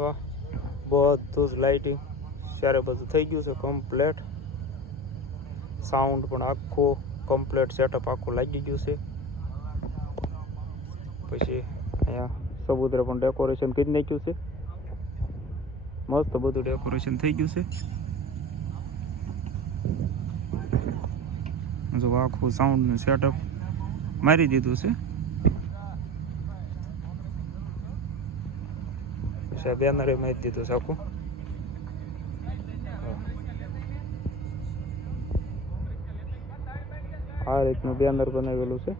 તો બધું જ લાઇટિંગ ત્યારે બધું થઈ ગયું છે કમ્પ્લેટ સાઉન્ડ પણ આખો કમ્પ્લેટ સેટઅપ આખું લાગી ગયું છે. પછી અહીંયા સમુદ્ર પણ ડેકોરેશન કરી નાખ્યું છે. મસ્ત બધું ડેકોરેશન થઈ ગયું છે. જો આખું સાઉન્ડનું સેટઅપ મારી દીધું છે. પછી બેનરે મારી દીધું છે આખું આ રીતનું બેનર બનાવેલું છે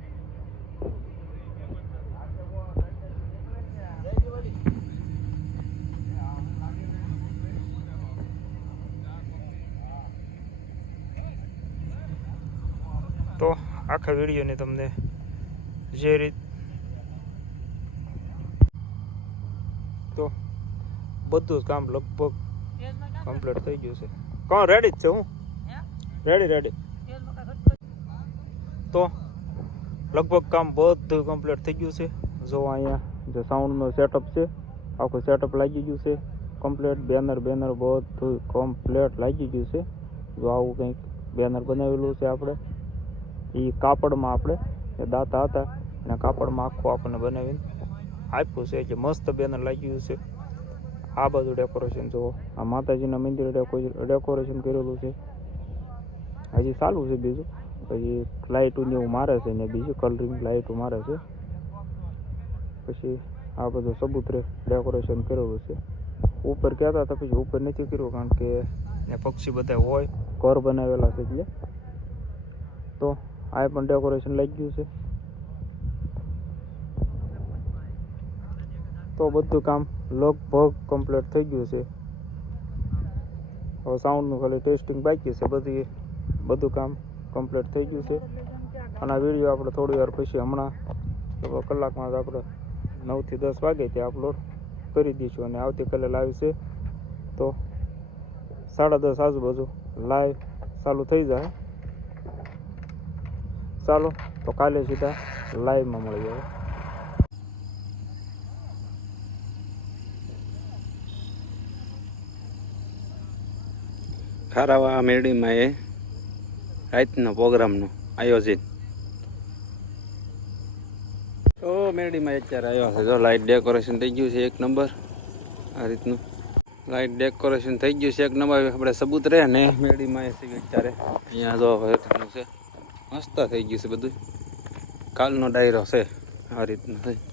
તો આખા વિડીયોની તમને જે રીત તો બધું જ કામ લગભગ કમ્પ્લીટ થઈ ગયું છે. કોણ રેડી જ છે હું? રેડી રેડી તો લગભગ કામ બધું કમ્પ્લીટ થઈ ગયું છે. જો અહીંયા જે સાઉન્ડનો સેટઅપ છે આખું સેટઅપ લાગી ગયું છે. કમ્પ્લીટ બેનર બેનર બધું કમ્પ્લીટ લાગી ગયું છે. જો આવું કંઈક બેનર બનાવેલું છે આપણે. એ કાપડમાં આપણે એ દાતા હતા અને કાપડમાં આખું આપણને બનાવીને આપ્યું છે. જે મસ્ત બેનર લાગ્યું છે. આ બાજુ ડેકોરેશન જુઓ. આ માતાજીના મંદિરે ડેકોરેશન કરેલું છે. હજી ચાલુ છે બીજું. પછી લાઇટું ને એવું મારે છે ને બીજું કલરિંગ લાઇટું મારે છે. પછી આ બધું સબૂતરે ડેકોરેશન કરેલું છે. ઉપર કહેતા હતા, પછી ઉપર નથી કર્યું કારણ કે પક્ષી બધા હોય, ઘર બનાવેલા છે એટલે. તો આ પણ ડેકોરેશન લાગી ગયું છે. તો બધું કામ લગભગ કમ્પ્લીટ થઈ ગયું છે. હવે સાઉન્ડનું ખાલી ટેસ્ટિંગ બાકી છે, બધી, બધું કામ કમ્પ્લીટ થઈ ગયું છે. અને આ વીડિયો આપણે થોડી વાર પછી હમણાં લગભગ કલાકમાં જ આપણે નવથી દસ વાગે ત્યાં અપલોડ કરી દઈશું અને આવતીકાલે લાઈવ છે. તો સાડા દસ આજુબાજુ લાઈવ ચાલુ થઈ જાય. ચાલો, તો કાલે સીધા લાઈવમાં મળી જાય. ખારાવા મેરડીમાં એ રાતનો પ્રોગ્રામનું આયોજન તો મેરડીમાં અત્યારે આવ્યો છે. જો લાઇટ ડેકોરેશન થઈ ગયું છે એક નંબર આ રીતનું. લાઇટ ડેકોરેશન થઈ ગયું છે એક નંબર આપણે સબૂત રહે ને મેરડીમાં એ છે અત્યારે. અહીંયા જો છે. મસ્ત થઈ ગયું છે બધું. કાલનો ડાયરો છે આ રીતનું. છે